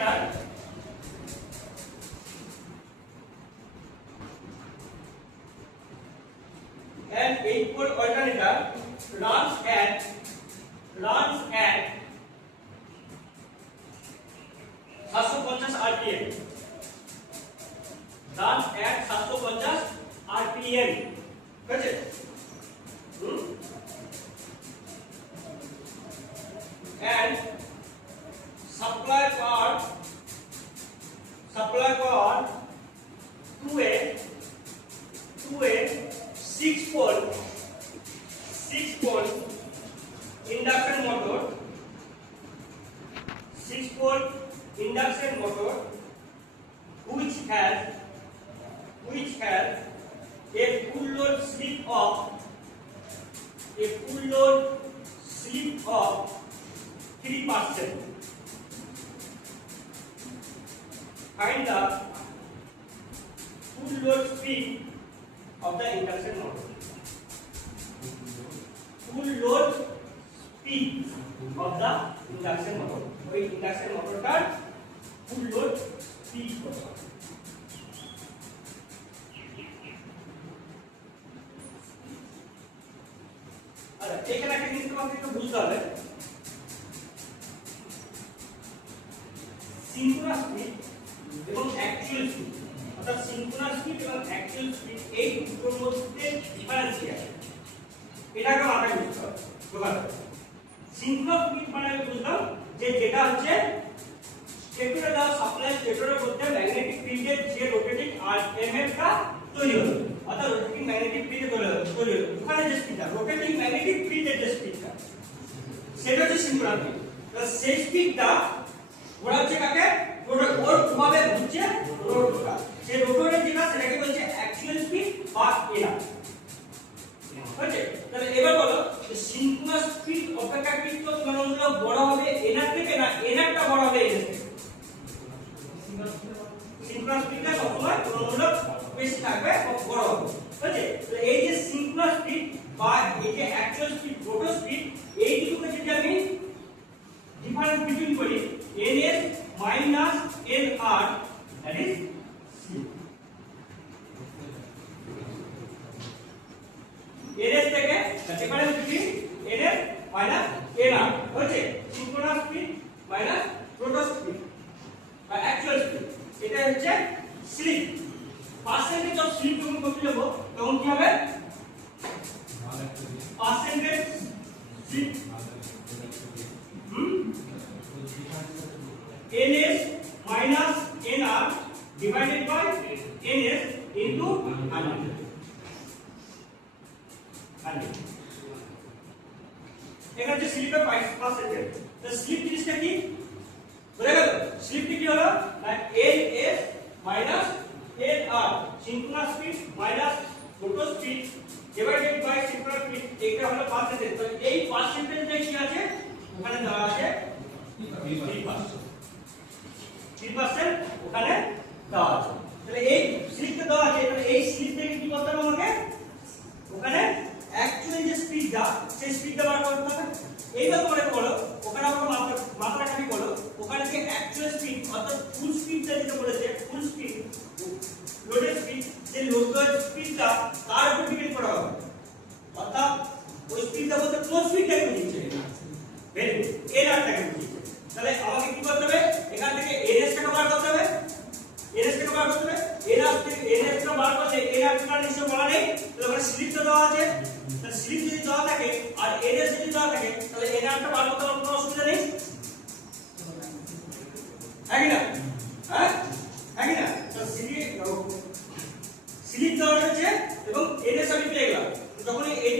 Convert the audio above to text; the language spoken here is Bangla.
alternator an 8-pole alternator runs at 750 rpm, runs at 750 rpm, ঠিক আছে? and supply power to a 6-pole induction motor, 6-pole induction motor which has a full load slip of 3%. Find the full load speed of the induction motor. Full load speed of the induction motor. ওই ইন্ডাকশন মোটরটার ফুল লোড স্পিড কত? আচ্ছা, এখানে একটা জিনিস তোমাকে একটু বুঝতে হবে। সিনক্রোনাস স্পিড এবং অ্যাকচুয়াল স্পিড, অর্থাৎ সিনক্রোনাস স্পিড এবং অ্যাকচুয়াল স্পিড এই দুটোর মধ্যে ডিফারেন্স কি আছে এটাকে মাথায় বুঝতে হবে। সিনক্রোনাস স্পিড মানে আমি বুঝলাম যে যেটা হচ্ছে স্টেটরে দেওয়া সাপ্লাই স্টেটরের মধ্যে ম্যাগনেটিক ফিল্ডের যে রোটেটিং আরএমএফটা তৈরি হবে, অর্থাৎ রোটেটিং ম্যাগনেটিক ফিল্ড তৈরি হবে। ওখানে যে স্পিডটা রোটেটিং ম্যাগনেটিক ফিল্ডের যে স্পিডটা সেটা হচ্ছে সিনক্রোনাস স্পিড। সেই স্পিডটা ঘোরাচ্ছে কাকে? ওর কিভাবে ঘুরছে রোটরটা, সেই রোটরের যেটা সেটাকে বলছে অ্যাকচুয়াল স্পিড বা এনার। ওকে, তাহলে এবার বলো সিনক্রোনাস স্পিড অপেক্ষাকৃত তুলনামূলক বড় হবে এনার থেকে না এনারটা বড় হবে এনার থেকে? সিনক্রোনাস স্পিডটা সবসময় তুলনামূলক বেশি থাকবে বড় হবে। ওকে, তো এই যে সিনক্রোনাস স্পিড বা এই যে অ্যাকচুয়াল স্পিড রোটর স্পিড এই দুটোকে যদি আমি ডিফারেন্স বিটুইন করি ns minus nr, that is ns থেকে difference between ns minus nr হচ্ছে synchronous speed minus rotor speed বা অ্যাকচুয়াল স্পিড। এটা হচ্ছে স্লিপ। পার্সেন্টেজ অফ স্লিপ যখন করতে যাব তখন কি হবে? Percentage slip ns minus nr divided by ns into 100. এখানে যে স্লিপের পার্সেন্টেজ, তো স্লিপ জিনিসটা কি বুঝে গেল? স্লিপটি কি হলো না ns minus nr synchronous speed minus rotor speed divided by synchronous speed, এটা হলো পার্সেন্টেজ। তো এই পার্সেন্টেজটা কি আছে ওখানে দেওয়া আছে 3% ওখানে দেওয়া আছে। তাহলে এই স্লিপটা দেওয়া আছে, তাহলে এই স্লিপ থেকে কি করতে হবে আমাকে? ওখানে অ্যাকচুয়ালি যে স্পিডটা সেই স্পিডটা বার করতে হবে। এইবার তোমরা কি করো ওখানে আমরা মাত্রাটা কি করো ওখানে যে অ্যাকচুয়াল স্পিড অর্থাৎ ফুল স্পিডটা যেটা বলেছে ফুল স্পিড লোডের স্পিড, যে লোডের স্পিডটা তার উপর ডিপেন্ড করা হবে, অর্থাৎ ওই স্পিডটা বলতে কোন স্পিডটাকে বুঝিয়েছে ভেরি গুড এনারটাকে বুঝিয়েছে। তাহলে আমাকে কি করতে হবে? এখান থেকে ns টাকে বার করতে হবে, ns টাকে বার করতে হবে। ns টা বার করলে এনার টার নিশ্চয় বলা নেই, তাহলে ওখানে স্লিপ তো দেওয়া আছে। তাহলে স্লিপ যদি দেওয়া থাকে আর ns যদি দেওয়া থাকে তাহলে এনার টা বার করতে কোনো অসুবিধা নেই, হ্যাঁ কি না? হ্যাঁ কি না? তো স্লিপ দেওয়া হচ্ছে এবং ns আমি পেয়ে গেলাম। যখন এই